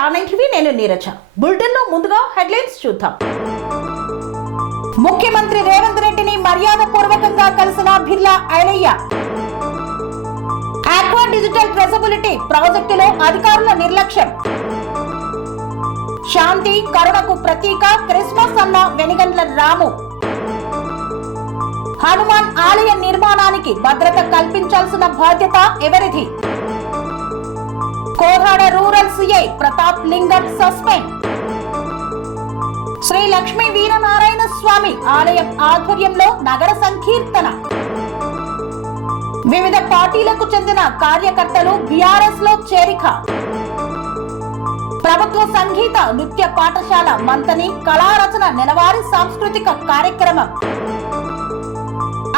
Star 9 TV నేను Neeraja. Bulletin లో ముందుగా హెడ్లైన్స్ చూద్దాం. ముఖ్యమంత్రి రేవంత్ రెడ్డిని మర్యాదపూర్వకంగా కలిసిన Beerla Ilaiah. Aqua digital traceability ప్రాజెక్టులో అధికారుల నిర్లక్ష్యం. శాంతి కరుణకు ప్రతీక క్రిస్మస్ అన్న వెనిగండ్ల రాము. హనుమాన్ ఆలయ నిర్మాణానికి భద్రత కల్పించాల్సిన బాధ్యత ఎవరిది? కోదాడ రూరల్ సిఐ ప్రతాప్ లింగం సస్పెండ్. శ్రీ లక్ష్మీ వీరనారాయణ స్వామి ఆలయం ఆధ్వర్యంలో నగర సంకీర్తన. వివిధ పార్టీలకు చెందిన కార్యకర్తలు బీఆర్ఎస్ లో చేరిక. ప్రభుత్వ సంగీత నృత్య పాఠశాల మంతని కళారచన నెలవారీ సాంస్కృతిక కార్యక్రమం.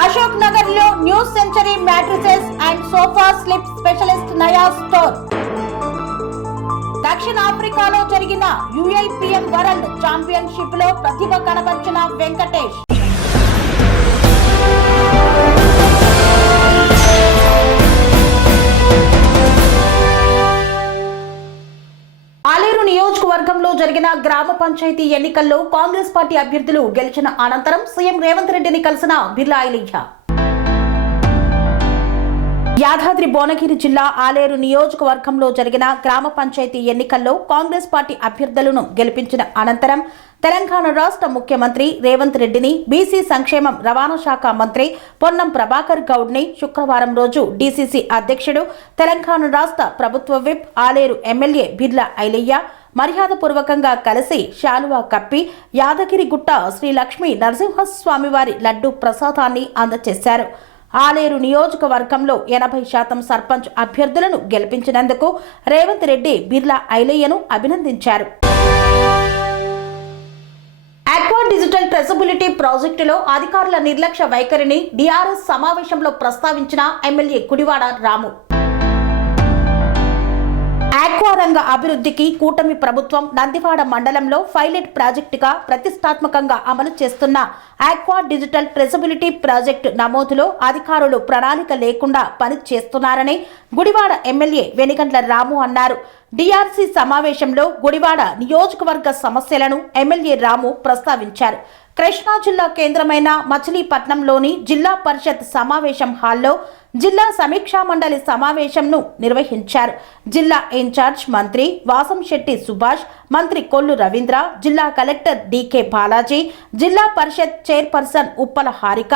అశోక్ నగర్ లో new century matrices and sofa slip specialist నయా స్టోర్. దక్షిణాఫ్రికాలో జరిగిన యుఐపిఎం వరల్డ్ ఛాంపియన్షిప్ లో ప్రతిభ కనబర్చిన వెంకటేష్. ఆలేరు నియోజకవర్గంలో జరిగిన గ్రామ పంచాయతీ ఎన్నికల్లో కాంగ్రెస్ పార్టీ అభ్యర్థులు గెలిచిన అనంతరం సీఎం రేవంత్ రెడ్డిని కలిసిన బిర్లా ఐలయ్య. యాదాద్రి భువనగిరి జిల్లా ఆలేరు నియోజకవర్గంలో జరిగిన గ్రామ పంచాయతీ ఎన్నికల్లో కాంగ్రెస్ పార్టీ అభ్యర్థులను గెలిపించిన అనంతరం తెలంగాణ రాష్ట్ర ముఖ్యమంత్రి రేవంత్ రెడ్డిని బీసీ సంక్షేమం రవాణా శాఖ మంత్రి పొన్నం ప్రభాకర్ గౌడ్ ని శుక్రవారం రోజు డీసీసీ అధ్యక్షుడు తెలంగాణ రాష్ట్ర ప్రభుత్వ విప్ ఆలేరు ఎమ్మెల్యే బిర్లా ఐలయ్య మర్యాదపూర్వకంగా కలిసి శాలువా కప్పి యాదగిరిగుట్ట శ్రీ లక్ష్మీ నరసింహస్వామివారి లడ్డు ప్రసాదాన్ని అందజేశారు. ఆలేరు నియోజకవర్గంలో 80% సర్పంచ్ అభ్యర్థులను గెలిపించినందుకు రేవంత్ రెడ్డి బిర్లా ఐలయ్యను అభినందించారు. ఆక్వా డిజిటల్ ట్రేసబిలిటీ ప్రాజెక్టులో అధికారుల నిర్లక్ష్య వైఖరిని డిఆర్ఎస్ సమావేశంలో ప్రస్తావించిన ఎమ్మెల్యే గుడివాడ రాము. ఆక్వా రంగ అభివృద్ధికి కూటమి ప్రభుత్వం నందివాడ మండలంలో పైలట్ ప్రాజెక్టుగా ప్రతిష్టాత్మకంగా అమలు చేస్తున్న ఆక్వా డిజిటల్ ట్రేసబిలిటీ ప్రాజెక్టు నమోదులో అధికారులు ప్రణాళిక లేకుండా పని చేస్తున్నారని గుడివాడ ఎమ్మెల్యే వెనిగండ్ల రాము అన్నారు. డిఆర్సీ సమావేశంలో గుడివాడ నియోజకవర్గ సమస్యలను ఎమ్మెల్యే రాము ప్రస్తావించారు. కృష్ణా జిల్లా కేంద్రమైన మచిలీపట్నంలోని జిల్లా పరిషత్ సమావేశం హాల్లో జిల్లా సమీక్షా మండలి సమావేశంను నిర్వహించారు. జిల్లా ఇన్ఛార్జ్ మంత్రి వాసంశెట్టి సుభాష్, మంత్రి కొల్లు రవీంద్ర, జిల్లా కలెక్టర్ డికే బాలాజీ, జిల్లా పరిషత్ చైర్పర్సన్ ఉప్పల హారిక,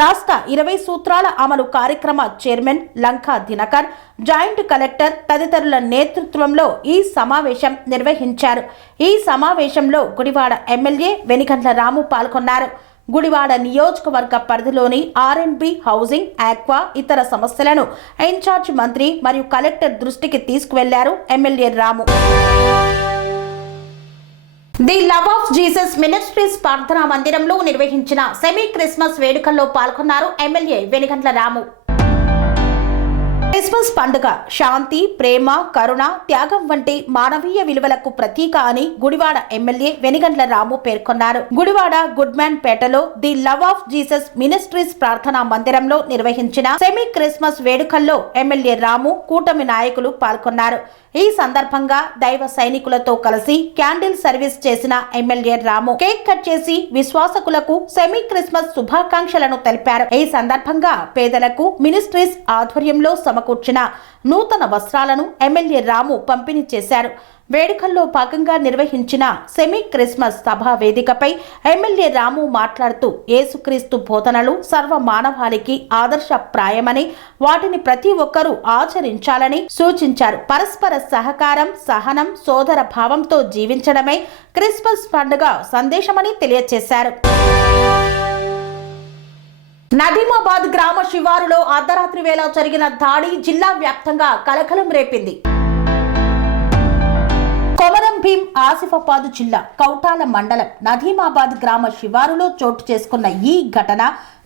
రాష్ట్ర 20 సూత్రాల అమలు కార్యక్రమ chairman Lanka Dinakar, joint collector తదితరుల నేతృత్వంలో ఈ సమావేశం నిర్వహించారు. ఈ సమావేశంలో గుడివాడ ఎమ్మెల్యే వెనిగండ్ల రాము పాల్గొన్నారు. గుడివాడ నియోజకవర్గ పరిధిలోని ఆర్ఎండ్బి, హౌసింగ్, ఆక్వా ఇతర సమస్యలను ఇన్ఛార్జ్ మంత్రి మరియు కలెక్టర్ దృష్టికి తీసుకువెళ్లారు MLA Ramu. The love of Jesus ministries ప్రార్థనా మందిరంలో నిర్వహించిన సెమీ క్రిస్మస్ వేడుకల్లో పాల్గొన్నారు ఎమ్మెల్యే వెనిగండ్ల రాము. క్రిస్మస్ పండుగ శాంతి, ప్రేమ, కరుణ, త్యాగం వంటి మానవీయ విలువలకు ప్రతీక అని గుడివాడ ఎమ్మెల్యే వెనిగండ్ల రాము పేర్కొన్నారు. గుడివాడ గుడ్మ్యాన్ పేటలో the love of Jesus ministries ప్రార్థనా మందిరంలో నిర్వహించిన సెమీ క్రిస్మస్ వేడుకల్లో ఎమ్మెల్యే రాము, కూటమి నాయకులు పాల్గొన్నారు. ఈ సందర్భంగా దైవ సైనికులతో కలిసి క్యాండిల్ సర్వీస్ చేసిన ఎమ్మెల్యే రాము కేక్ కట్ చేసి విశ్వాసకులకు సెమీ క్రిస్మస్ శుభాకాంక్షలను తెలిపారు. ఈ సందర్భంగా పేదలకు మినిస్ట్రీస్ ఆధ్వర్యంలో సమకూర్చిన నూతన వస్త్రాలను ఎమ్మెల్యే రాము పంపిణీ చేశారు. వేడుకల్లో భాగంగా నిర్వహించిన సెమీ క్రిస్మస్ సభా వేదికపై ఎమ్మెల్యే రాము మాట్లాడుతూ యేసుక్రీస్తు బోధనలు సర్వ మానవాళికి ఆదర్శప్రాయమని, వాటిని ప్రతి ఒక్కరూ ఆచరించాలని సూచించారు. పరస్పర సహకారం, సహనం, సోదర భావంతో జీవించడమే క్రిస్మస్ పండుగ సందేశమని తెలియజేశారు. నదీమాబాద్ గ్రామ శివారులో అర్ధరాత్రి వేళ జరిగిన దాడి జిల్లా వ్యాప్తంగా కలకలం రేపింది. కొమరం భీం ఆసిఫాబాద్ జిల్లా కౌటాల మండలం నదీమాబాద్ గ్రామ శివారులో చోటు చేసుకున్న ఈ ఘటన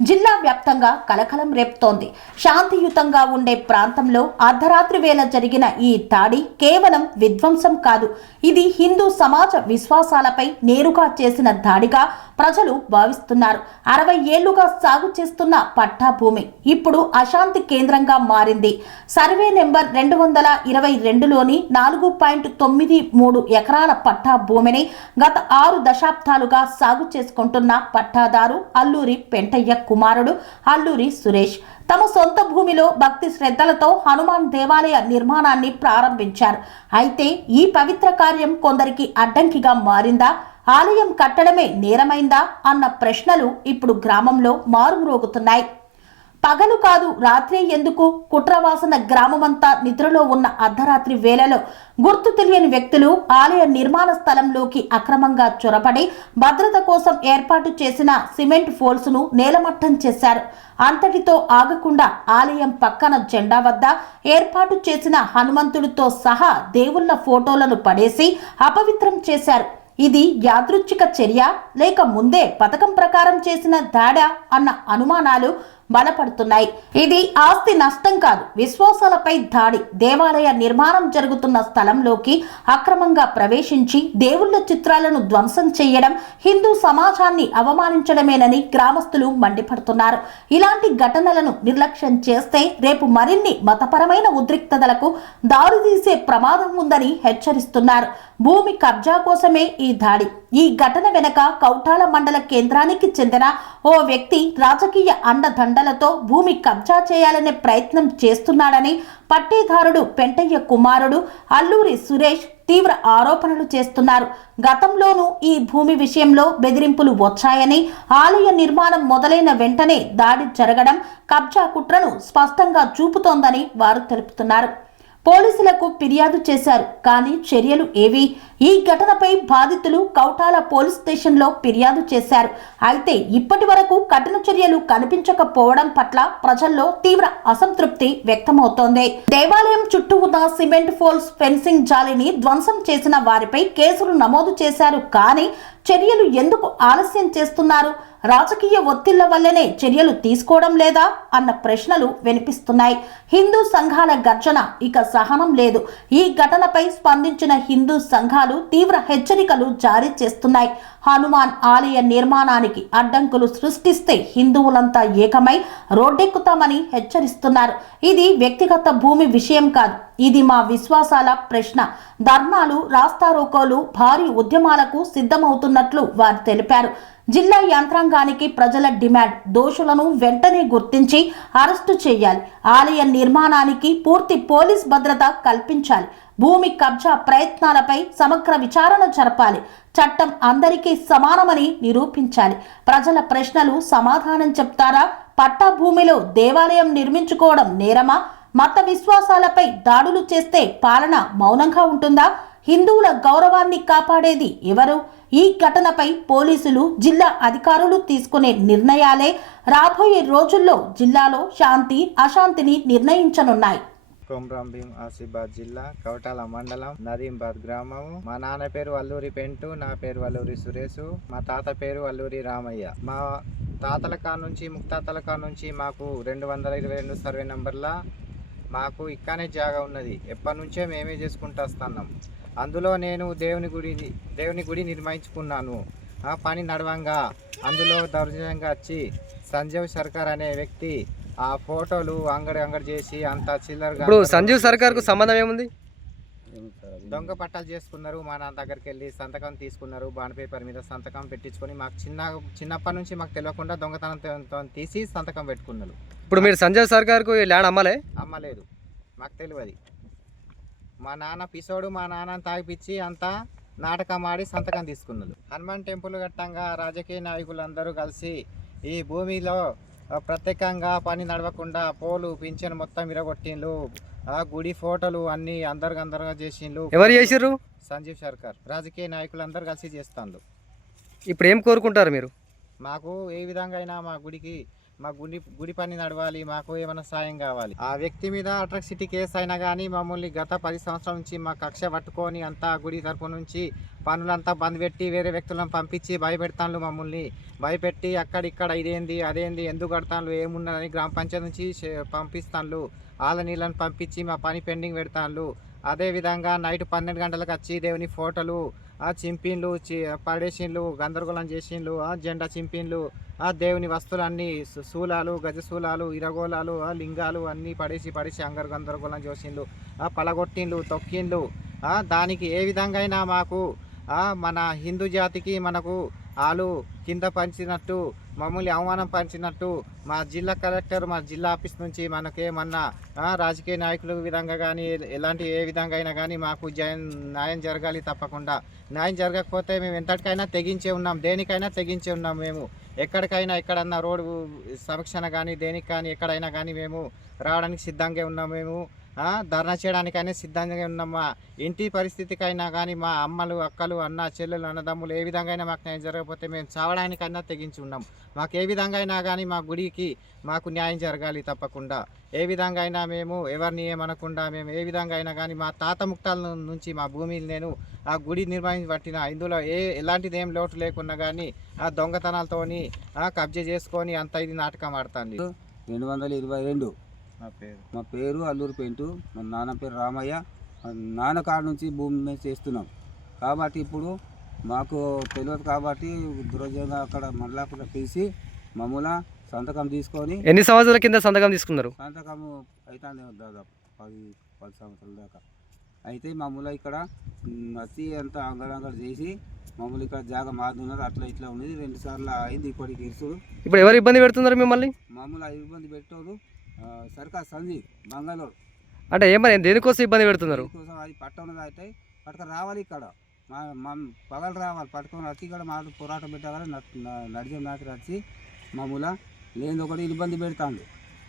జిల్లా వ్యాప్తంగా కలకలం రేపుతోంది. శాంతియుతంగా ఉండే ప్రాంతంలో అర్ధరాత్రి వేళ జరిగిన ఈ దాడి కేవలం విధ్వంసం కాదు, ఇది హిందూ సమాజ విశ్వాసాలపై నేరుగా చేసిన దాడిగా ప్రజలు భావిస్తున్నారు. 60 ఏళ్లుగా సాగు చేస్తున్న పట్టా భూమి ఇప్పుడు అశాంతి కేంద్రంగా మారింది. సర్వే నెంబర్ 222లోని 4.93 ఎకరాల పట్టా భూమిని గత 6 దశాబ్దాలుగా సాగు చేసుకుంటున్న పట్టాదారు అల్లూరి పెంటయ్య కుమారుడు అల్లూరి సురేష్ తమ సొంత భూమిలో భక్తి శ్రద్ధలతో హనుమాన్ దేవాలయ నిర్మాణాన్ని ప్రారంభించారు. అయితే ఈ పవిత్ర కార్యం కొందరికి అడ్డంకిగా మారిందా, ఆలయం కట్టడమే నేరమైందా అన్న ప్రశ్నలు ఇప్పుడు గ్రామంలో మారుమ్రోగుతున్నాయి. పగలు కాదు రాత్రి ఎందుకు కుట్రవాసన గ్రామమంతా నిద్రలో ఉన్న అర్ధరాత్రి వేళలో గుర్తు తెలియని వ్యక్తులు ఆలయ నిర్మాణ స్థలంలోకి అక్రమంగా చొరబడి భద్రత కోసం ఏర్పాటు చేసిన సిమెంట్ ఫోల్స్ను నేలమట్టం చేశారు. అంతటితో ఆగకుండా ఆలయం పక్కన జెండా వద్ద ఏర్పాటు చేసిన హనుమంతుడితో సహా దేవుళ్ల ఫోటోలను పడేసి అపవిత్రం చేశారు. ఇది యాదృచ్ఛిక చర్య లేక ముందే పథకం ప్రకారం చేసిన దాడా అన్న అనుమానాలు బలపడుతున్నాయి. ఇది ఆస్తి నష్టం కాదు, విశ్వాసాలపై దాడి. దేవాలయ నిర్మాణం జరుగుతున్న స్థలంలోకి అక్రమంగా ప్రవేశించి దేవుళ్ల చిత్రాలను ధ్వంసం చేయడం హిందూ సమాజాన్ని అవమానించడమేనని గ్రామస్తులు మండిపడుతున్నారు. ఇలాంటి ఘటనలను నిర్లక్ష్యం చేస్తే రేపు మరిన్ని మతపరమైన ఉద్రిక్తతలకు దారితీసే ప్రమాదం ఉందని హెచ్చరిస్తున్నారు. భూమి కబ్జా కోసమే ఈ దాడి. ఈ ఘటన వెనక కౌటాల మండల కేంద్రానికి చెందిన ఓ వ్యక్తి రాజకీయ అండదండలతో భూమి కబ్జా చేయాలనే ప్రయత్నం చేస్తున్నాడని పట్టేదారుడు పెంటయ్య కుమారుడు అల్లూరి సురేష్ తీవ్ర ఆరోపణలు చేస్తున్నారు. గతంలోనూ ఈ భూమి విషయంలో బెదిరింపులు వచ్చాయని, ఆలయ నిర్మాణం మొదలైన వెంటనే దాడి జరగడం కబ్జా కుట్రను స్పష్టంగా చూపుతోందని వారు తెలుపుతున్నారు. పోలీసులకు ఫిర్యాదు చేశారు, కానీ చర్యలు ఏవి? ఈ ఘటనపై బాధితులు కౌటాల పోలీస్ స్టేషన్లో ఫిర్యాదు చేశారు. అయితే ఇప్పటి వరకు కఠిన చర్యలు కనిపించకపోవడం పట్ల ప్రజల్లో తీవ్ర అసంతృప్తి వ్యక్తమవుతోంది. దేవాలయం చుట్టూ ఉన్న సిమెంట్ ఫోల్స్ ఫెన్సింగ్ జాలిని ధ్వంసం చేసిన వారిపై కేసులు నమోదు చేశారు, కానీ చర్యలు ఎందుకు ఆలస్యం చేస్తున్నారు? రాజకీయ ఒత్తిళ్ల వల్లనే చర్యలు తీసుకోవడం లేదా అన్న ప్రశ్నలు వినిపిస్తున్నాయి. హిందూ సంఘాల గర్జన ఇక సహనం లేదు. ఈ ఘటనపై స్పందించిన హిందూ సంఘాలు తీవ్ర హెచ్చరికలు జారీ చేస్తున్నాయి. హనుమాన్ ఆలయ నిర్మాణానికి అడ్డంకులు సృష్టిస్తే హిందువులంతా ఏకమై రోడ్డెక్కుతామని హెచ్చరిస్తున్నారు. ఇది వ్యక్తిగత భూమి విషయం కాదు, ఇది మా విశ్వాసాల ప్రశ్న. ధర్నాలు, రాస్తారోకోలు, భారీ ఉద్యమాలకు సిద్ధమవుతున్నట్లు వారు తెలిపారు. జిల్లా యంత్రాంగానికి ప్రజల డిమాండ్, దోషులను వెంటనే గుర్తించి అరెస్టు చేయాలి. ఆలయ నిర్మాణానికి పూర్తి పోలీస్ భద్రత కల్పించాలి. భూమి కబ్జా ప్రయత్నాలపై సమగ్ర విచారణ జరపాలి. చట్టం అందరికీ సమానమని నిరూపించాలి. ప్రజల ప్రశ్నలు సమాధానం చెప్తారా? పట్టా భూమిలో దేవాలయం నిర్మించుకోవడం నేరమా? మత విశ్వాసాలపై దాడులు చేస్తే పాలన మౌనంగా ఉంటుందా? హిందువుల గౌరవాన్ని కాపాడేది ఎవరు? ఈ ఘటనపై పోలీసులు, జిల్లా అధికారులు తీసుకునే నిర్ణయాలే రాబోయే రోజుల్లో జిల్లాలో శాంతి అశాంతిని నిర్ణయించనున్నాయి. కొమ్రం భీం ఆసిఫాబాద్ జిల్లా కౌటాల మండలం నదీంబాద్ గ్రామము. మా నాన్న పేరు అల్లూరి పెంటు, నా పేరు అల్లూరి సురేషు, మా తాత పేరు అల్లూరి రామయ్య. మా తాతల కానుంచి ముక్తాతల కానుంచి మాకు 222 సర్వే నంబర్ల మాకు ఇక్కడనే జాగా ఉన్నది. ఎప్పటి నుంచే మేమే చేసుకుంటూ వస్తున్నాం. అందులో నేను దేవుని గుడి నిర్మించుకున్నాను. ఆ పని నడవంగా అందులో దౌర్జన్యంగా వచ్చి సంజీవ్ సర్కార్ అనే వ్యక్తి ఆ ఫోటోలు అంగడి చేసి అంత చిల్లరగా. ఇప్పుడు సంజీవ్ సర్కార్ కు సంబంధం ఏముంది? దొంగ పట్టాలు చేసుకున్నారు. మా నాన్న దగ్గరికి వెళ్ళి సంతకం తీసుకున్నారు. బాండ్ పేపర్ మీద సంతకం పెట్టించుకొని మాకు చిన్నప్పటి నుంచి మాకు తెలియకుండా దొంగతనంతో తీసి సంతకం పెట్టుకున్నారు. ఇప్పుడు మీరు సంజీవ్ సర్కార్ కు ల్యాండ్ అమ్మలేదు, మాకు తెలియదు. మా నాన్న పిసోడు మా నాన్న తాగిపిచ్చి అంతా నాటకం ఆడి సంతకం తీసుకున్నారు. హనుమాన్ టెంపుల్ కట్టంగా రాజకీయ నాయకులందరూ కలిసి ఈ భూమిలో ప్రత్యేకంగా పని నడవకుండా పోలు పింఛన్ మొత్తం విరగొట్టిండ్రు. ఆ గుడి ఫోటోలు అన్ని అందరుగా చేసిండ్రు. ఎవరు చేసిర్రు? సంజీవ్ సర్కార్. రాజకీయ నాయకులందరూ కలిసి చేస్తాండ్రు. ఇప్పుడు ఏం కోరుకుంటారు మీరు? మాకు ఏ విధంగా అయినా మా గుడి పని నడవాలి, మాకు ఏమైనా సాయం కావాలి. ఆ వ్యక్తి మీద అట్రాసిటీ కేసు అయినా కానీ మమ్మల్ని గత 10 సంవత్సరాల నుంచి మా కక్ష పట్టుకొని అంతా గుడి తరపు నుంచి పనులంతా బంద్ పెట్టి వేరే వ్యక్తులను పంపించి భయపెడతాను. మమ్మల్ని భయపెట్టి అక్కడిక్కడ ఇదేంది అదేంది ఎందుకు కడతాను ఏమున్నదని గ్రామ పంచాయతీ నుంచి పంపిస్తాను. వాళ్ళ నీళ్ళని పంపించి మా పని పెండింగ్ పెడతాను. అదేవిధంగా నైట్ 12 గంటలకు వచ్చి దేవుని ఫోటోలు చింపిన్లు పడేసిండ్లు, గందరగోళం చేసిండ్లు, జెండా చింపిన్లు, దేవుని వస్తువులన్నీ శూలాలు, గజశూలాలు, ఇరగోళాలు, లింగాలు అన్నీ పడేసి గందరగోళం చేసిండ్లు, పలగొట్టిండ్లు, తొక్కిండ్లు. దానికి ఏ విధంగా అయినా మాకు మన హిందూ జాతికి మనకు వాళ్ళు కింద పంచినట్టు, మమ్మల్ని అవమానం పంచినట్టు మా జిల్లా కలెక్టర్, మా జిల్లా ఆఫీస్ నుంచి మనకేమన్నా రాజకీయ నాయకుల విధంగా కానీ ఎలాంటి ఏ విధంగా అయినా కానీ మాకు న్యాయం జరగాలి. తప్పకుండా న్యాయం జరగకపోతే మేము ఎంతటికైనా తెగించే ఉన్నాం, దేనికైనా తెగించే ఉన్నాం. మేము ఎక్కడికైనా ఎక్కడన్నా రోడ్డు సమీక్షణ కానీ దేనికి కానీ ఎక్కడైనా కానీ మేము రావడానికి సిద్ధంగా ఉన్నాం. మేము ధర్నా చేయడానికైనా సిద్ధంగా ఉన్నాం. మా ఇంటి పరిస్థితికైనా కానీ మా అమ్మలు, అక్కలు, అన్న, చెల్లెలు, అన్నదమ్ములు ఏ విధంగా అయినా మాకు న్యాయం జరగకపోతే మేము చావడానికైనా తెగించి ఉన్నాం. మాకు ఏ విధంగా అయినా కానీ మా గుడికి మాకు న్యాయం జరగాలి. తప్పకుండా ఏ విధంగా అయినా మేము ఎవరిని ఏమనకుండా మేము ఏ విధంగా అయినా కానీ మా తాత ముక్తాల నుంచి మా భూమిని నేను ఆ గుడి నిర్వహించి పట్టిన, ఇందులో ఎలాంటిది ఏం లోటు లేకున్నా కానీ దొంగతనాలతోని కబ్జా చేసుకొని అంత ఇది నాటకం ఆడుతుంది. 222 మా పేరు అల్లూరి పెంటు, మా నాన్న పేరు రామయ్య. నాన్న కాడ నుంచి భూమి మీద చేస్తున్నాం కాబట్టి ఇప్పుడు మాకు తెలియదు కాబట్టి దురదృష్టంగా అక్కడ మళ్ళా తీసి మమ్మల్ని సంతకం తీసుకొని. ఎన్ని సంవత్సరాల కింద సంతకం తీసుకున్నారు? సంతకం అవుతుంది దాదాపు 10 సంవత్సరాల దాకా. అయితే మమ్మల్ని ఇక్కడ వచ్చి అంత అంగడంగడ చేసి మమ్మల్ని ఇక్కడ జాగా మారుతున్నారు. అట్లా ఇట్లా ఉన్నది 2 సార్లు అయింది ఇప్పటికి ఇరుసుడు. ఇప్పుడు ఎవరు ఇబ్బంది పెడుతున్నారు మిమ్మల్ని? మమ్మల్ని ఇబ్బంది పెట్టారు సర్కార్ సంజీవ్ మంగళూరు. అంటే ఏమని దేనికోసం ఇబ్బంది పెడుతున్నారు? దీనికోసం అది పట్ట ఉన్నది అయితే పట్టుకు రావాలి, ఇక్కడ మా పగలు రావాలి, పట్టుకొని వచ్చి ఇక్కడ మా పోరాటం పెట్టాలి. నడిచే నాటి వచ్చి మమ్మల్ని లేని ఒకటి ఇబ్బంది పెడతాండు.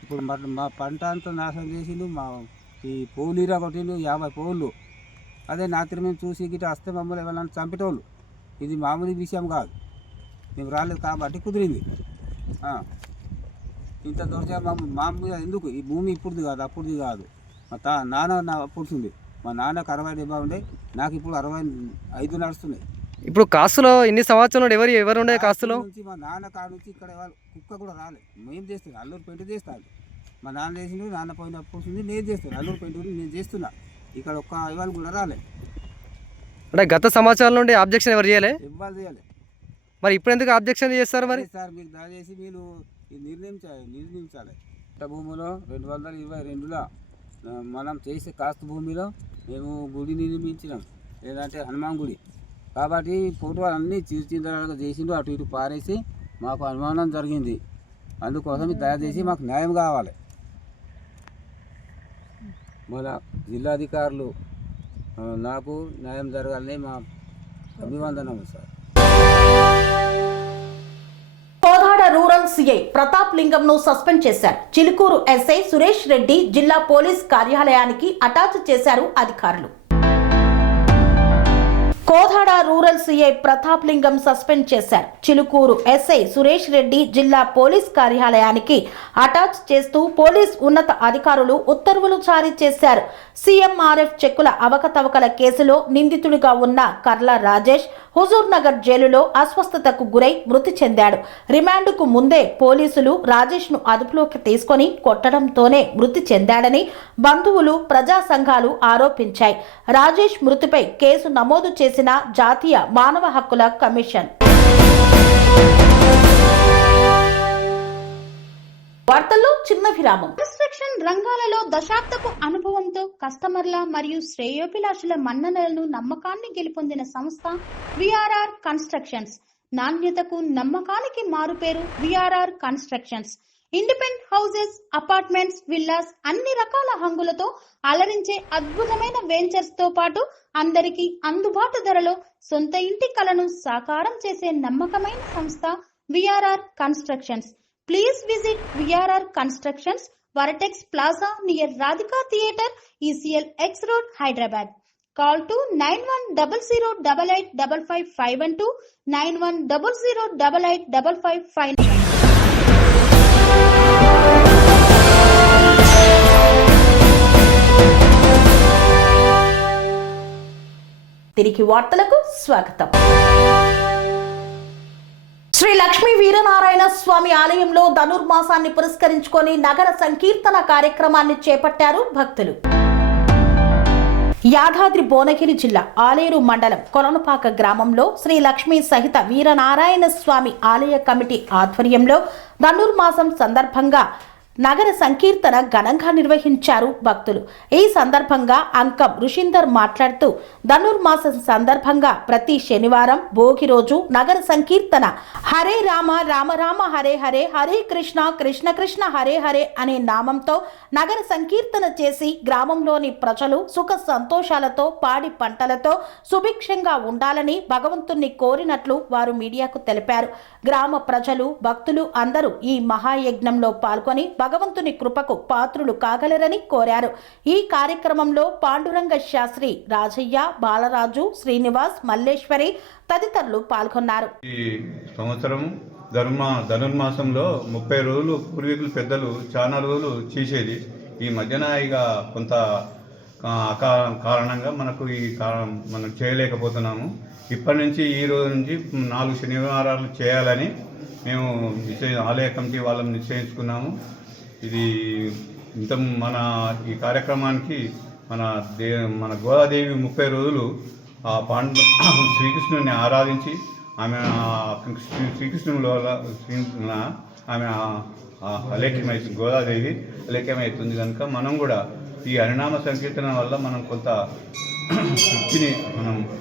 ఇప్పుడు మా పంట అంతా నాశనం చేసిండు. మా ఈ పోలు ఇరా కొట్టిండు 50 పోళ్ళు. అదే రాత్రి మేము చూసి గిట్ట వస్తే మమ్మల్ని ఎవరైనా చంపేటోళ్ళు. ఇది మామూలు విషయం కాదు, మేము రాలేదు కాబట్టి కుదిరింది. ఇంత దొరక మా మీద ఎందుకు? ఈ భూమి ఇప్పుడుది కాదు, అప్పుడుది కాదు. మా నాన్న అప్పుడుతుంది. మా నాన్నకు 60-70 ఉండే, నాకు ఇప్పుడు 65 నడుస్తున్నాయి. ఇప్పుడు కాస్తులో ఇన్ని సంవత్సరాలు ఎవరు ఉండే కాస్తులో నుంచి మా నాన్న కాడ నుంచి ఇక్కడ కుక్క కూడా రాలేదు. మేము చేస్తాను, అల్లూరు పెయింట్ చేస్తాను. మా నాన్న చేసింది, నాన్న పోయినప్పుడు నేను చేస్తాను, అల్లూరు పెయింట్ నేను చేస్తున్నా. ఇక్కడ ఒక్క ఇవాళ కూడా రాలేదు. అంటే గత సంవత్సరాల నుండి ఆబ్జెక్షన్ ఎవరు చేయలే? ఇవ్వాలి చేయాలి. మరి ఇప్పుడు ఎందుకు ఆబ్జెక్షన్ చేస్తారు? మరి సార్ మీరు దయచేసి మీరు నిర్ణయించాలి. భూమిలో 222లో మనం చేసే కాస్త భూమిలో మేము గుడి నిర్మించినాం, లేదంటే హనుమాన్ గుడి. కాబట్టి ఫోటో అన్నీ చీర్చిందలుగా చేసిండు, అటు ఇటు పారేసి మాకు అనుమానం జరిగింది. అందుకోసం దయచేసి మాకు న్యాయం కావాలి. మన జిల్లాధికారులు నాకు న్యాయం జరగాలని మా అభివందనం sir. Kodad rural CI Pratap లింగంను సస్పెండ్ చేశారు. చిలుకూరు ఎస్ఐ సురేష్ రెడ్డి జిల్లా పోలీస్ కార్యాలయానికి అటాచ్ చేశారు అధికారులు. కోదాడ రూరల్ సిఐ ప్రతాప్ లింగం సస్పెండ్ చేశారు. చిలుకూరు ఎస్ఐ సురేష్ రెడ్డి జిల్లా పోలీస్ కార్యాలయానికి అటాచ్ చేస్తూ పోలీస్ ఉన్నత అధికారులు ఉత్తర్వులు జారీ చేశారు. సీఎంఆర్ఎఫ్ చెక్కుల అవకతవకల కేసులో నిందితుడిగా ఉన్న కర్ల రాజేష్ హుజూర్ నగర్ జైలులో అస్వస్థతకు గురై మృతి చెందాడు. రిమాండ్కు ముందే పోలీసులు రాజేష్ను అదుపులోకి తీసుకొని కొట్టడంతోనే మృతి చెందాడని బంధువులు, ప్రజా సంఘాలు ఆరోపించాయి. రాజేష్ మృతిపై కేసు నమోదు చేసిన జాతీయ మానవ హక్కుల కమిషన్. వార్తల్లో చిన్న విరామం. కన్స్ట్రక్షన్ రంగాలలో దశాబ్దపు అనుభవంతో కస్టమర్ల మరియు శ్రేయోభిలాషుల మన్ననలను, నమ్మకాన్ని గెలుపొందిన సంస్థ విఆర్ఆర్ కన్స్ట్రక్షన్స్. నాణ్యతకు, నమ్మకానికి మారుపేరు VRR constructions. Independent houses, apartments, villas అన్ని రకాల హంగులతో అలరించే అద్భుతమైన వెంచర్స్ తో పాటు అందరికీ అందుబాటు ధరలో సొంత ఇంటి కలను సాకారం చేసే నమ్మకమైన సంస్థ VRR constructions. Please visit VRR Constructions, Varatex Plaza near Radhika Theatre, ECL X Road, Hyderabad. Call to 9100885552, 9100885559. తిరిగి వార్తలకు స్వాగతం. శ్రీ లక్ష్మీ వీరనారాయణ స్వామి ఆలయంలో ధనుర్మాసాన్ని పురస్కరించుకొని నగర సంకీర్తన కార్యక్రమాన్ని చేపట్టారు భక్తులు. యాదాద్రి భువనగిరి జిల్లా ఆలేరు మండలం కొలనుపాక గ్రామంలో శ్రీ లక్ష్మీ సహిత వీరనారాయణ స్వామి ఆలయ కమిటీ ఆధ్వర్యంలో ధనుర్మాసం సందర్భంగా నగర సంకీర్తన ఘనంగా నిర్వహించారు భక్తులు. ఈ సందర్భంగా అంకం ఋషిందర్ మాట్లాడుతూ ధనుర్మాసం సందర్భంగా ప్రతి శనివారం భోగి రోజు నగర సంకీర్తన హరే రామ రామ రామ హరే హరే హరే కృష్ణ కృష్ణ కృష్ణ హరే హరే అనే నామంతో నగర సంకీర్తన చేసి గ్రామంలోని ప్రజలు సుఖ సంతోషాలతో పాడి పంటలతో సుభిక్షంగా ఉండాలని భగవంతుణ్ణి కోరినట్లు వారు మీడియాకు తెలిపారు. గ్రామ ప్రజలు భక్తులు అందరూ ఈ మహాయజ్ఞంలో పాల్గొని భగవంతుని కృపకు పాత్రులు కాగలరని కోరారు. ఈ కార్యక్రమంలో పాండురంగ శాస్త్రి, రాజయ్య, బాలరాజు, శ్రీనివాస్, మల్లేశ్వరి తదితరులు పాల్గొన్నారు. ఈ సంవత్సరం ధనుర్మాసంలో 30 రోజులు పూర్వీకులు పెద్దలు చాలా రోజులు చేసేది. ఈ మధ్యన ఇక కొంత కారణంగా మనం చేయలేకపోతున్నాము. ఇప్పటి నుంచి ఈ రోజు నుంచి 4 శనివారాలు చేయాలని మేము ఆలయ కమిటీ వాళ్ళని నిశ్చయించుకున్నాము. ఇది ఈ కార్యక్రమానికి మన గోదాదేవి 30 రోజులు ఆ శ్రీకృష్ణుని ఆరాధించి ఆమె ఆమె అలేఖ్యమవుతుంది, గోదాదేవి అలేఖ్యమవుతుంది కనుక మనం కూడా ఈ హరినామ సంకీర్తన వల్ల మనం కొంత శక్తిని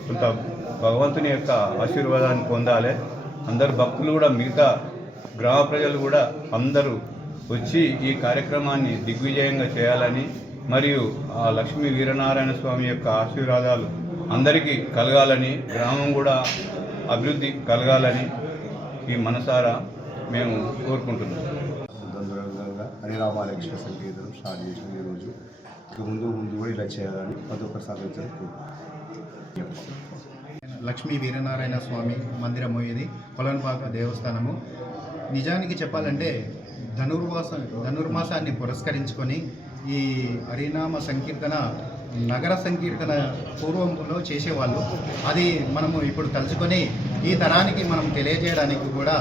కొంత భగవంతుని యొక్క ఆశీర్వాదాన్ని పొందాలి. అందరు భక్తులు కూడా, మిగతా గ్రామ ప్రజలు కూడా అందరూ వచ్చి ఈ కార్యక్రమాన్ని దిగ్విజయంగా చేయాలని, మరియు ఆ లక్ష్మీ వీరనారాయణ స్వామి యొక్క ఆశీర్వాదాలు అందరికీ కలగాలని, గ్రామం కూడా అభివృద్ధి కలగాలని ఈ మనసారా మేము కోరుకుంటున్నాం. గందరగోళంగా హరిరామాలక్ష్మి సంకీర్తనం స్టార్ట్ చేసిన ఈరోజు ఇక ముందు కూడా ఇలా చేయాలని ప్రతి ఒక్కరు సహకరించారు. లక్ష్మీ వీరనారాయణ స్వామి మందిరము ఇది, కొలనుపాక దేవస్థానము. నిజానికి చెప్పాలంటే ధనుర్మాసాన్ని పురస్కరించుకొని ఈ హరినామ సంకీర్తన, నగర సంకీర్తన పూర్వంలో చేసేవాళ్ళు. అది మనము ఇప్పుడు తలుచుకొని ఈ తరానికి మనం తెలియజేయడానికి కూడా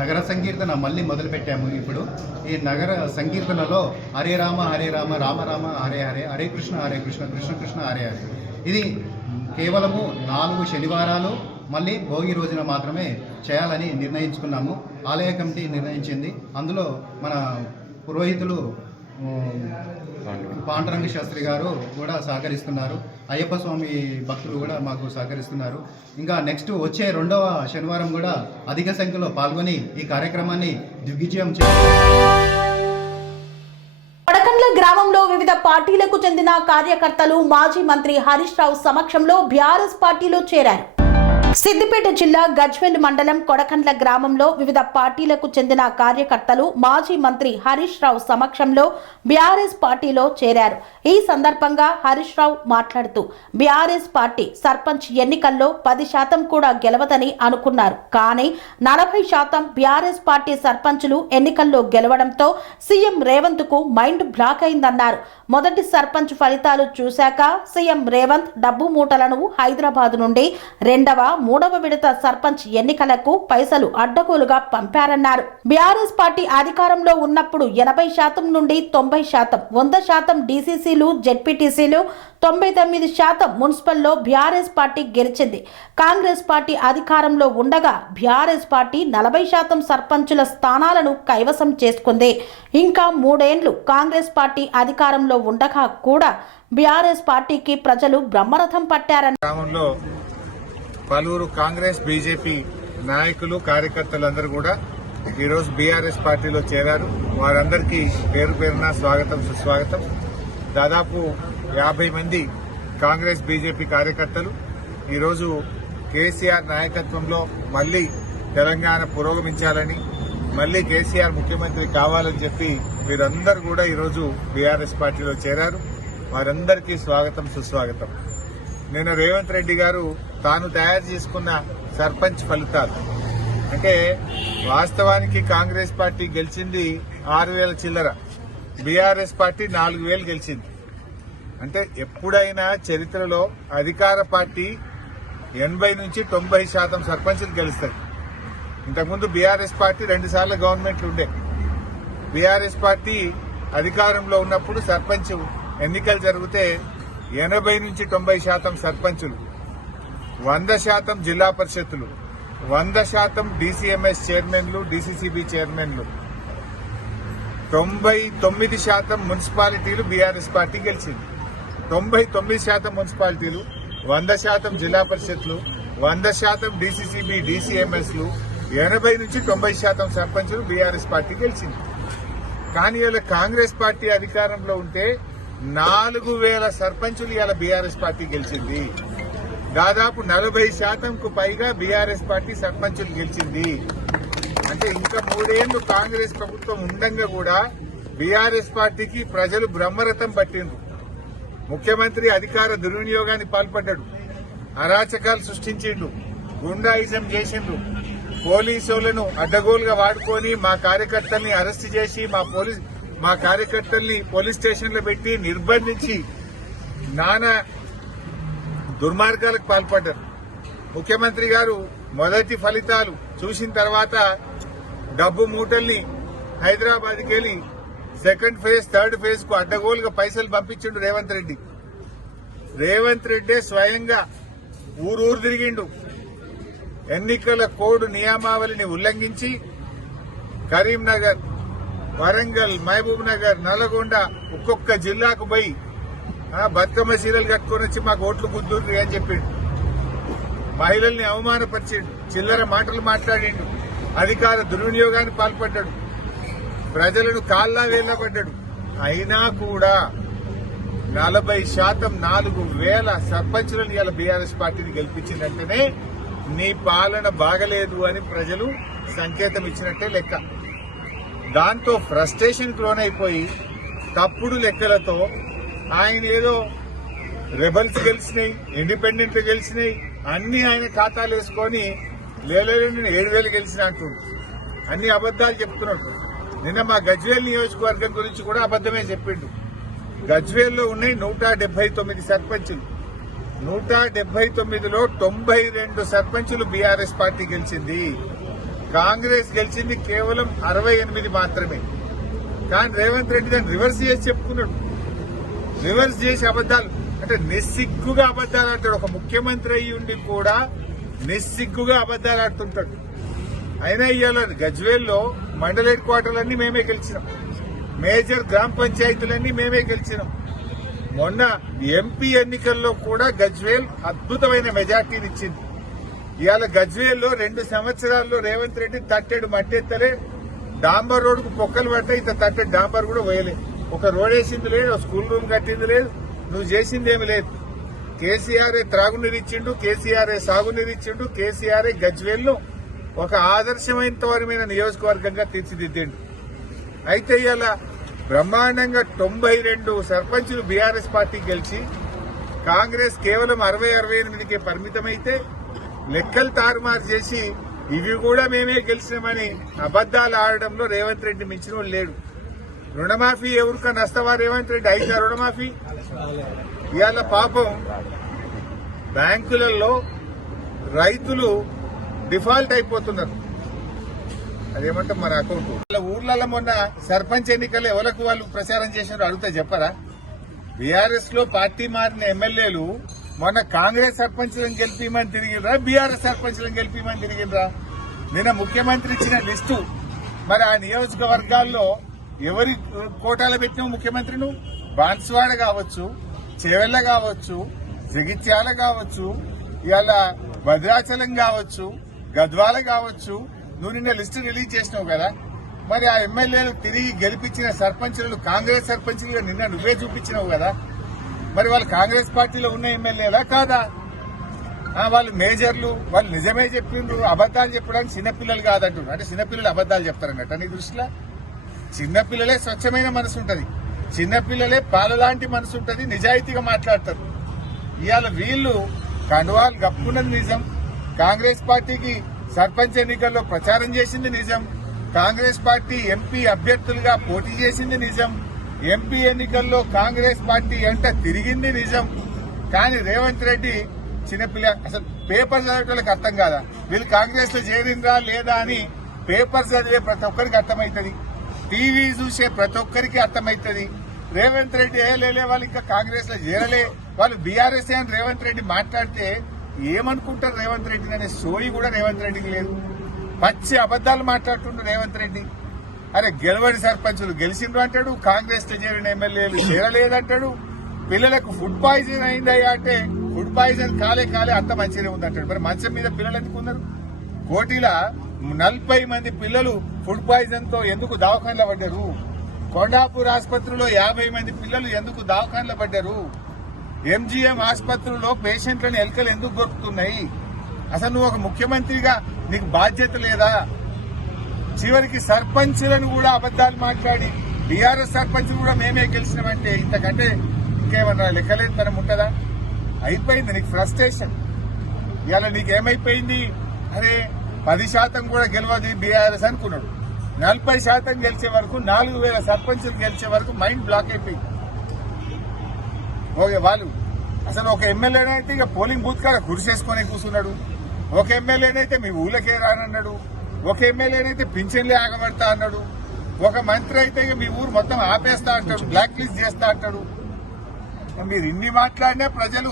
నగర సంకీర్తన మళ్ళీ మొదలుపెట్టాము. ఇప్పుడు ఈ నగర సంకీర్తనలో హరే రామ రామ రామ హరే హరే, హరే కృష్ణ కృష్ణ కృష్ణ హరే హరే. ఇది కేవలము 4 శనివారాలు మళ్ళీ భోగి రోజున మాత్రమే చేయాలని నిర్ణయించుకున్నాము. ఆలయ కమిటీ నిర్ణయించింది. అందులో మన పురోహితులు పాండురంగ శాస్త్రి గారు కూడా సహకరిస్తున్నారు. అయ్యప్ప స్వామి భక్తులు కూడా మాకు సహకరిస్తున్నారు. ఇంకా నెక్స్ట్ వచ్చే 2వ శనివారం కూడా అధిక సంఖ్యలో పాల్గొని ఈ కార్యక్రమాన్ని దిగ్విజయం కొడకండ్ల గ్రామంలో వివిధ పార్టీలకు చెందిన కార్యకర్తలు మాజీ మంత్రి హరీష్ రావు సమక్షంలో బీఆర్ఎస్ పార్టీలో చేరారు. సిద్దిపేట జిల్లా గజ్వేల్ మండలం కొడకండ్ల గ్రామంలో వివిధ పార్టీలకు చెందిన కార్యకర్తలు మాజీ మంత్రి హరీష్ రావు సమక్షంలో బీఆర్ఎస్ పార్టీలో చేరారు. ఈ సందర్భంగా హరీష్ రావు మాట్లాడుతూ బీఆర్ఎస్ పార్టీ సర్పంచ్ ఎన్నికల్లో 10% కూడా గెలవదని అనుకున్నారు. కానీ 40% బీఆర్ఎస్ పార్టీ సర్పంచులు ఎన్నికల్లో గెలవడంతో సీఎం రేవంత్ కు మైండ్ బ్లాక్ అయిందన్నారు. మొదటి సర్పంచ్ ఫలితాలు చూశాక సీఎం రేవంత్ డబ్బు మూటలను హైదరాబాద్ నుండి 2వ, 3వ విడత సర్పంచ్ ఎన్నికలకు పైసలు అడ్డగోలుగా పంపారన్నారు. బీఆర్ఎస్ పార్టీ అధికారంలో ఉన్నప్పుడు 80% నుండి 90%, 100% డీసీసీలు, జెడ్పీటీసీలు, 99% మున్సిపల్లో బీఆర్ఎస్ పార్టీ గెలిచింది. కాంగ్రెస్ పార్టీ అధికారంలో ఉండగా బీఆర్ఎస్ పార్టీ 40% సర్పంచుల స్థానాలను కైవసం చేసుకుంది. ఇంకా 3 ఏళ్లు కాంగ్రెస్ పార్టీ అధికారంలో ఉండగా కూడా బీఆర్ఎస్ పార్టీకి ప్రజలు బ్రహ్మరథం పట్టారని గ్రామంలో పలువురు కాంగ్రెస్, బీజేపీ నాయకులు, కార్యకర్తలందరూ కూడా ఈరోజు బీఆర్ఎస్ పార్టీలో చేరారు. వారందరికీ పేరు పేరున స్వాగతం, సుస్వాగతం. దాదాపు 50 మంది కాంగ్రెస్, బీజేపీ కార్యకర్తలు ఈరోజు కేసీఆర్ నాయకత్వంలో మళ్లీ తెలంగాణ పురోగమించాలని, మళ్లీ కేసీఆర్ ముఖ్యమంత్రి కావాలని చెప్పి వీరందరూ కూడా ఈరోజు బీఆర్ఎస్ పార్టీలో చేరారు. వారందరికీ స్వాగతం, సుస్వాగతం. నిన్న రేవంత్ రెడ్డి గారు తాను తయారు చేసుకున్న సర్పంచ్ ఫలితాలు అంటే, వాస్తవానికి కాంగ్రెస్ పార్టీ గెలిచింది 6,000 చిల్లర, బీఆర్ఎస్ పార్టీ 4,000 గెలిచింది. అంటే ఎప్పుడైనా చరిత్రలో అధికార పార్టీ 80 నుంచి 90% సర్పంచులు గెలుస్తాయి. ఇంతకుముందు బీఆర్ఎస్ పార్టీ 2 సార్లు గవర్నమెంట్లు ఉండే. బీఆర్ఎస్ పార్టీ అధికారంలో ఉన్నప్పుడు సర్పంచ్ ఎన్నికలు జరిగితే 80 నుంచి 90% సర్పంచులు, 100% జిల్లా పరిషత్తులు, 100% డీసీఎంఎస్ చైర్మన్లు, డీసీసీబీ చైర్మన్లు, 99% మున్సిపాలిటీలు బీఆర్ఎస్ పార్టీ గెలిచింది. 99% మున్సిపాలిటీలు, 100% జిల్లా పరిషత్లు, 100% డీసీసీబీ డీసీఎంఎస్లు, 80 నుంచి 90% సర్పంచులు బీఆర్ఎస్ పార్టీ గెలిచింది. కానీ ఇలా కాంగ్రెస్ పార్టీ అధికారంలో ఉంటే 4000 సర్పంచులు ఇలా బీఆర్ఎస్ పార్టీ గెలిచింది. దాదాపు 40%కు పైగా బీఆర్ఎస్ పార్టీ సర్పంచులు గెలిచింది. అంటే ఇంకా 3 ఏళ్లు కాంగ్రెస్ ప్రభుత్వం ఉండంగా కూడా బీఆర్ఎస్ పార్టీకి ప్రజలు బ్రహ్మరథం పట్టిండ్రు. ముఖ్యమంత్రి అధికార దుర్వినియోగాన్ని పాల్పడ్డాడు, అరాచకాలు సృష్టించిండు, గుండాయిజం చేసిండ్రు, పోలీసులను అడ్డగోలుగా వాడుకొని మా కార్యకర్తల్ని అరెస్ట్ చేసి మా కార్యకర్తల్ని పోలీస్ స్టేషన్లో పెట్టి నిర్బంధించి నానా దుర్మార్గాలకు పాల్పడ్డారు. ముఖ్యమంత్రి గారు మొదటి ఫలితాలు చూసిన తర్వాత డబ్బు మూటల్ని హైదరాబాద్కి వెళ్లి సెకండ్ ఫేజ్, థర్డ్ ఫేజ్ కు అడ్డగోలుగా పైసలు పంపించిండు రేవంత్ రెడ్డి. రేవంత్ రెడ్డి స్వయంగా ఊరూరు తిరిగిండు. ఎన్నికల కోడ్ నియమావళిని ఉల్లంఘించి కరీంనగర్, వరంగల్, మహబూబ్ నగర్, నల్గొండ ఒక్కొక్క జిల్లాకు పోయి బతుకమ్మ చీరలు కట్టుకొని వచ్చి మాకు ఓట్లు గుద్దుర్రి అని చెప్పిండు. మహిళల్ని అవమానపరిచిండు, చిల్లర మాటలు మాట్లాడిండు, అధికార దుర్వినియోగానికి పాల్పడ్డాడు, ప్రజలను కాల్లా వేలపడ్డాడు. అయినా కూడా 40% 4000 సర్పంచులను ఇలా బీఆర్ఎస్ పార్టీని గెలిపించిందంటేనే నీ పాలన బాగలేదు అని ప్రజలు సంకేతం ఇచ్చినట్టే లెక్క. దాంతో ఫ్రస్ట్రేషన్ కు లోనైపోయి తప్పుడు లెక్కలతో ఆయన ఏదో రెబల్స్ గెలిచినాయి, ఇండిపెండెంట్లు గెలిచినాయి, అన్ని ఆయన ఖాతాలు వేసుకొని నేను 7,000 గెలిచిన అంటుండు. అన్ని అబద్దాలు చెప్తున్నాడు. నిన్న మా గజ్వేల్ నియోజకవర్గం గురించి కూడా అబద్దమే చెప్పిండు. గజ్వేల్లో ఉన్నాయి 179 సర్పంచులు. 179లో 92 సర్పంచులు బీఆర్ఎస్ పార్టీ గెలిచింది. కాంగ్రెస్ గెలిచింది కేవలం 68 మాత్రమే. కానీ రేవంత్ రెడ్డి దాన్ని రివర్స్ చేసి చెప్పుకున్నాడు. రివర్స్ చేసి అబద్దాలు అంటే నిస్సిగ్గుగా అబద్దాలు ఆడతాడు. ఒక ముఖ్యమంత్రి అయ్యి ఉండి కూడా నిస్సిగ్గుగా అబద్దాలు ఆడుతుంటాడు. అయినా ఇవాళ గజ్వేల్లో మండల హెడ్ క్వార్టర్లన్నీ మేమే గెలిచినాం, మేజర్ గ్రామ పంచాయతీలన్నీ మేమే గెలిచినాం. మొన్న ఎంపీ ఎన్నికల్లో కూడా గజ్వేల్ అద్భుతమైన మెజార్టీని ఇచ్చింది. ఇవాళ గజ్వేల్లో 2 సంవత్సరాల్లో రేవంత్ రెడ్డి తట్టెడు మట్టెత్తలే, డాంబర్ రోడ్డుకు పొక్కలు పట్టాయి, ఇంత తట్టెడు డాంబర్ కూడా పోయలే. ఒక రోడ్ వేసింది లేదు, స్కూల్ రూమ్ కట్టింది లేదు, నువ్వు చేసిందేమి లేదు. కేసీఆర్ఏ త్రాగునీరు ఇచ్చిండు, కేసీఆర్ఏ సాగునీరు ఇచ్చిండు, కేసీఆర్ఏ గజ్వేల్ను ఒక ఆదర్శమైన నియోజకవర్గంగా తీర్చిదిద్దిండు. అయితే ఇవాళ బ్రహ్మాండంగా 92 సర్పంచులు బీఆర్ఎస్ పార్టీ గెలిచి కాంగ్రెస్ కేవలం 60-68కే పరిమితమైతే లెక్కలు తారుమారు చేసి ఇవి కూడా మేమే గెలిచినామని అబద్దాలు ఆడడంలో రేవంత్ రెడ్డి మించిన లేడు. రుణమాఫీ ఎవరికన్నా వస్తావా రేవంత్ రెడ్డి? అయితే రుణమాఫీ ఇవాళ పాపం బ్యాంకులలో రైతులు డిఫాల్ట్ అయిపోతున్నారు. అదేమంటే మన అకౌంట్ ఊర్లలో మొన్న సర్పంచ్ ఎన్నికలు ఎవరికి వాళ్ళు ప్రచారం చేసినారో అడిగితే చెప్పరా? బీఆర్ఎస్ లో పార్టీ మారిన ఎమ్మెల్యేలు మొన్న కాంగ్రెస్ సర్పంచ్లను గెలిపిమని తిరిగినరా, బీఆర్ఎస్ సర్పంచ్లను గెలిపిమని తిరిగినరా? నిన్న ముఖ్యమంత్రి ఇచ్చిన లిస్టు మరి ఆ నియోజకవర్గాల్లో ఎవరి కోటాలు పెట్టినావు ముఖ్యమంత్రిను? బాన్స్వాడ కావచ్చు, చేవెళ్ల కావచ్చు, జగిత్యాల కావచ్చు, ఇవాళ భద్రాచలం కావచ్చు, గద్వాల కావచ్చు, నువ్వు నిన్న లిస్టు రిలీజ్ చేసినావు కదా. మరి ఆ ఎమ్మెల్యేలు తిరిగి గెలిపించిన సర్పంచులు కాంగ్రెస్ సర్పంచులుగా నిన్న నువ్వే చూపించినావు కదా. మరి వాళ్ళు కాంగ్రెస్ పార్టీలో ఉన్న ఎమ్మెల్యేలా కాదా? వాళ్ళు మేజర్లు, వాళ్ళు నిజమే చెప్పిండ్రు, అబద్దాలు చెప్పడానికి చిన్నపిల్లలు కాదంటున్నారు. అంటే చిన్నపిల్లలు అబద్దాలు చెప్తారన్నట్టు నీ దృష్టిలో? చిన్నపిల్లలే స్వచ్ఛమైన మనసు ఉంటది, చిన్నపిల్లలే పాలలాంటి మనసు ఉంటది, నిజాయితీగా మాట్లాడతారు. ఇవాళ వీళ్ళు కండువాలు కప్పుకున్నది నిజం, కాంగ్రెస్ పార్టీకి సర్పంచ్ ఎన్నికల్లో ప్రచారం చేసింది నిజం, కాంగ్రెస్ పార్టీ ఎంపీ అభ్యర్థులుగా పోటీ చేసింది నిజం, ఎంపీ ఎన్నికల్లో కాంగ్రెస్ పార్టీ ఎంట తిరిగింది నిజం. కానీ రేవంత్ రెడ్డి చిన్నపిల్ల, అసలు పేపర్ చదివేటోళ్ళకి అర్థం కాదా? వీళ్ళు కాంగ్రెస్ లో చేరిందా లేదా అని పేపర్ చదివే ప్రతి ఒక్కరికి అర్థమవుతుంది, టీవీ చూసే ప్రతి ఒక్కరికి అర్థమవుతుంది. రేవంత్ రెడ్డి లేలే వాళ్ళు ఇంకా కాంగ్రెస్ లో చేరలే, వాళ్ళు బీఆర్ఎస్ అని రేవంత్ రెడ్డి మాట్లాడితే ఏమనుకుంటారు రేవంత్ రెడ్డి అనే సోయి కూడా రేవంత్ రెడ్డికి లేదు. పచ్చి అబద్దాలు మాట్లాడుతుండ్రు రేవంత్ రెడ్డి. అరే గెలవడి సర్పంచులు గెలిచిండ్రు అంటాడు, కాంగ్రెస్ లో చేరిన ఎమ్మెల్యేలు చేరలేదంటాడు, పిల్లలకు ఫుడ్ పాయిజన్ అయిందయ్యా అంటే ఫుడ్ పాయిజన్ కాలే అంత మంచిగా ఉందంటాడు. మరి మంచం మీద పిల్లలు ఎందుకున్నారు? కోటిల 40 మంది పిల్లలు ఫుడ్ పాయిజన్ తో ఎందుకు దవాఖానలో పడ్డారు? కొండాపూర్ ఆసుపత్రిలో 50 మంది పిల్లలు ఎందుకు దవాఖానలో పడ్డారు? ఎంజీఎం ఆసుపత్రిలో పేషెంట్లను ఎలుకలు ఎందుకు దొరుకుతున్నాయి? అసలు నువ్వు ఒక ముఖ్యమంత్రిగా నీకు బాధ్యత లేదా? చివరికి సర్పంచులను కూడా అబద్దాలు మాట్లాడి బీఆర్ఎస్ సర్పంచులు కూడా మేమే గెలిచినామంటే ఇంతకంటే ఇంకేమన్నా లెక్కలేదు తనం ఉంటుందా? అయిపోయింది నీకు ఫ్రస్ట్రేషన్. ఇవాళ నీకేమైపోయింది? అరే 10% కూడా గెలవదు బీఆర్ఎస్ అనుకున్నాడు. 40% గెలిచే వరకు 4000 సర్పంచులు గెలిచే వరకు మైండ్ బ్లాక్ అయిపోయింది. ఓకే వాళ్ళు అసలు ఒక ఎమ్మెల్యేనైతే ఇక పోలింగ్ బూత్ కాడ కురిసేసుకొని కూర్చున్నాడు. ఒక ఎమ్మెల్యేనైతే మీ ఊళ్ళకే రానన్నాడు. ఒక ఎమ్మెల్యేనైతే పింఛన్లే ఆగబడతా అన్నాడు. ఒక మంత్రి అయితే ఇక మీ ఊరు మొత్తం ఆపేస్తా అంటాడు, బ్లాక్ లిస్ట్ చేస్తా అంటాడు. మీరు ఇన్ని మాట్లాడినా ప్రజలు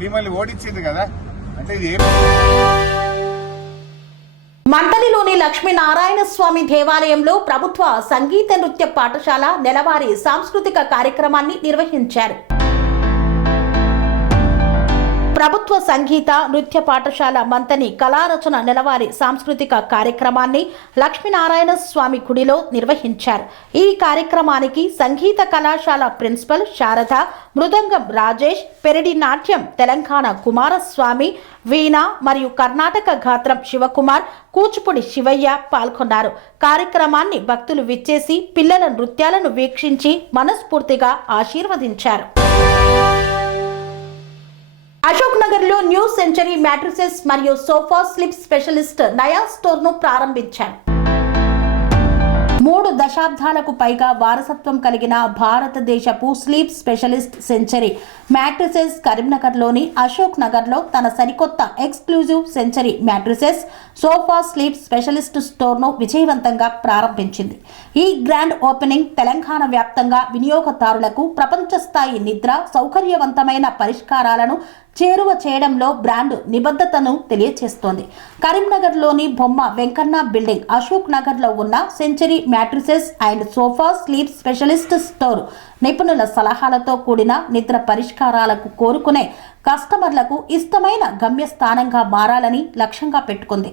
మిమ్మల్ని ఓడించింది కదా. అంటే ఇది మంతనిలోని లక్ష్మీనారాయణ స్వామి దేవాలయంలో ప్రభుత్వ సంగీత నృత్య పాఠశాల నెలవారీ సాంస్కృతిక కార్యక్రమాన్ని నిర్వహించారు. ప్రభుత్వ సంగీత నృత్య పాఠశాల మంతని కళారచన నెలవారీ సాంస్కృతిక కార్యక్రమాన్ని లక్ష్మీనారాయణ స్వామి గుడిలో నిర్వహించారు. ఈ కార్యక్రమానికి సంగీత కళాశాల ప్రిన్సిపల్ శారద, మృదంగం రాజేష్, పెరడి నాట్యం తెలంగాణ కుమారస్వామి, వీణ మరియు కర్ణాటక గాత్రం శివకుమార్, కూచిపూడి శివయ్య పాల్గొన్నారు. కార్యక్రమాన్ని భక్తులు విచ్చేసి పిల్లల నృత్యాలను వీక్షించి మనస్ఫూర్తిగా ఆశీర్వదించారు. అశోక్ నగర్ లో న్యూ సెంచరీ మ్యాట్రిసెస్ మరియు సోఫా స్లీప్ స్పెషలిస్ట్ నయా స్టోర్ ను ప్రారంభించారు. 3 దశాబ్దాలకు పైగా వారసత్వం కలిగిన భారతదేశపు స్లీప్ స్పెషలిస్ట్ సెంచరీ మ్యాట్రిసెస్ కరీంనగర్లోని అశోక్ నగర్లో తన సరికొత్త exclusive century mattresses sofa sleep specialist స్టోర్ను విజయవంతంగా ప్రారంభించింది. ఈ గ్రాండ్ ఓపెనింగ్ తెలంగాణ వ్యాప్తంగా వినియోగదారులకు ప్రపంచ స్థాయి నిద్ర సౌకర్యవంతమైన పరిష్కారాలను చేరువ చేయడంలో బ్రాండ్ నిబద్ధతను తెలియజేస్తోంది. కరీంనగర్లోని బొమ్మ వెంకన్న బిల్డింగ్ అశోక్ నగర్లో ఉన్న century matrices and sofa sleep specialist store నిపుణుల సలహాలతో కూడిన నిద్ర పరిష్కారాలకు కోరుకునే కస్టమర్లకు ఇష్టమైన గమ్యస్థానంగా మారాలని లక్ష్యంగా పెట్టుకుంది.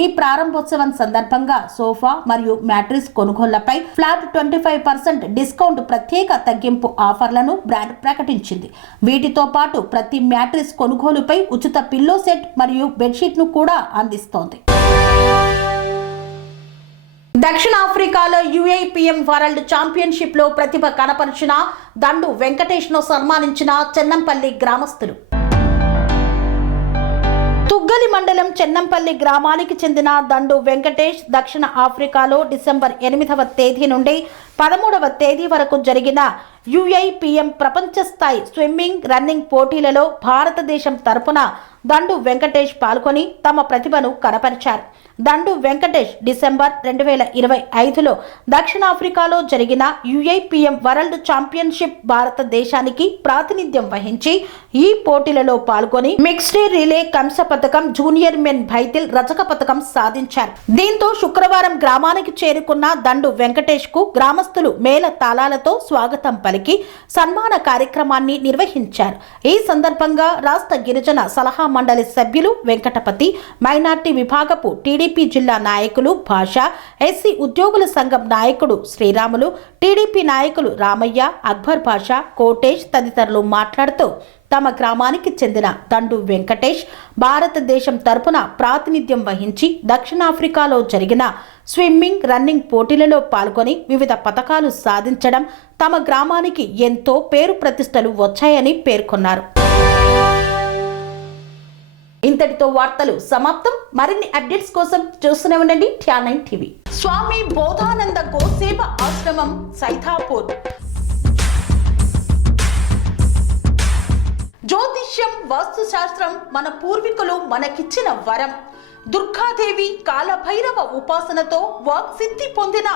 ఈ ప్రారంభోత్సవం సందర్భంగా సోఫా మరియు మ్యాట్రిస్ కొనుగోళ్లపై ఫ్లాట్ 25% డిస్కౌంట్ ప్రత్యేక తగ్గింపు ఆఫర్లను బ్రాండ్ ప్రకటించింది. వీటితో పాటు ప్రతి మ్యాట్రిస్ కొనుగోలుపై ఉచిత పిల్లో సెట్ మరియు బెడ్షీట్ ను కూడా అందిస్తోంది. దక్షిణాఫ్రికాలో UAPM వరల్డ్ ఛాంపియన్షిప్ లో ప్రతిభ కనపరిచిన దండు వెంకటేష్ ను సన్మానించిన చెన్నంపల్లి గ్రామస్తులు. తుగ్గలి మండలం చెన్నంపల్లి గ్రామానికి చెందిన దండు వెంకటేష్ దక్షిణ ఆఫ్రికాలో డిసెంబర్ 8వ తేదీ నుండి 13వ తేదీ వరకు జరిగిన UAPM ప్రపంచ స్థాయి స్విమ్మింగ్, రన్నింగ్ పోటీలలో భారతదేశం తరపున దండు వెంకటేష్ పాల్గొని తమ ప్రతిభను కనపరిచారు. దండు వెంకటేష్ డిసెంబర్ 2025లో దక్షిణాఫ్రికాలో జరిగిన UAPM వరల్డ్ ఛాంపియన్షిప్ భారతదేశానికి ప్రాతినిధ్యం వహించి ఈ పోటీలలో పాల్గొని మిక్స్డ్ రిలే కంస పథకం, జూనియర్ మెన్ బైతిల్ రజక పథకం సాధించారు. దీంతో శుక్రవారం గ్రామానికి చేరుకున్న దండు వెంకటేష్ కు గ్రామస్తులు మేళ తాళాలతో స్వాగతం పలికి సన్మాన కార్యక్రమాన్ని నిర్వహించారు. ఈ సందర్భంగా రాష్ట్ర గిరిజన సలహా మండలి సభ్యులు వెంకటపతి, మైనార్టీ విభాగపు టీడీపీ జిల్లా నాయకులు భాష, ఎస్సీ ఉద్యోగుల సంఘం నాయకుడు శ్రీరాములు, టీడీపీ నాయకులు రామయ్య, అక్బర్ భాషా, కోటేష్ తదితరులు మాట్లాడుతూ తమ గ్రామానికి చెందిన దండు వెంకటేష్ భారతదేశం తరపున ప్రాతినిధ్యం వహించి దక్షిణాఫ్రికాలో జరిగిన స్విమ్మింగ్, రన్నింగ్ పోటీలలో పాల్గొని వివిధ పతకాలు సాధించడం తమ గ్రామానికి ఎంతో పేరు ప్రతిష్టలు వచ్చాయని పేర్కొన్నారు. ఇంతటితో వార్తలు సమాప్తం. మరిన్ని అప్డేట్స్ కోసం చూస్తూనే ఉండండి TR9 టీవీ. స్వామి బోధానంద గోసేవ ఆశ్రమం సైథాపూర్. జ్యోతిష్యం, వాస్తుశాస్త్రం మన పూర్వీకులు మనకిచ్చిన వరం. దుర్గాదేవి కాలభైరవ ఉపాసనతో వాక్సిద్ధి పొందిన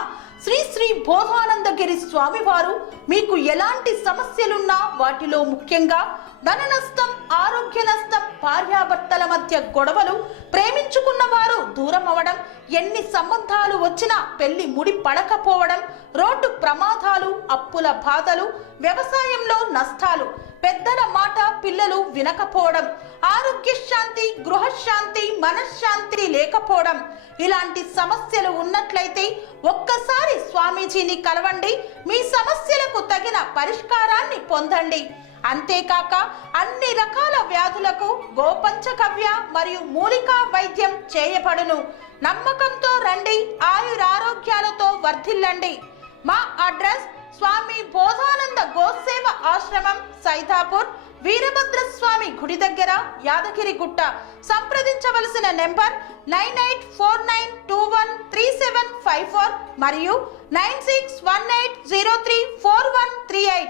శ్రీ శ్రీ బోధానందగిరి స్వామివారు మీకు ఎలాంటి సమస్యలున్నా వాటిలో ముఖ్యంగా ధన నష్టం, ఆరోగ్య నష్టం, భార్యాభర్తల మధ్య గొడవలు, ప్రేమించుకున్న వారు దూరం అవడం, ఎన్ని సంబంధాలు వచ్చినా పెళ్లి ముడి పడకపోవడం, రోడ్డు ప్రమాదాలు, అప్పుల బాధలు, వ్యవసాయంలో నష్టాలు, పెద్దల మాట పిల్లలు వినకపోవడం, ఆరోగ్య శాంతి, గృహశాంతి, మనశ్శాంతి లేకపోవడం, ఇలాంటి సమస్యలు ఉన్నట్లయితే ఒక్కసారి స్వామీజీని కలవండి. మీ సమస్యలకు తగిన పరిష్కారాన్ని పొందండి. అంతేకాక అన్ని రకాల వ్యాధులకు గోపంచకవ్య మరియు మూలికా వైద్యం చేయబడును. నమ్మకంతో రండి, ఆయురారోగ్యాలతో వర్ధిల్లండి. మా అడ్రస్ స్వామి బోధానంద గోసేవ ఆశ్రమం, సైదాపూర్, వీరభద్రస్వామి గుడి దగ్గర, యాదగిరిగుట్ట. సంప్రదించవలసిన నెంబర్ 9849213754 మరియు 9618034138.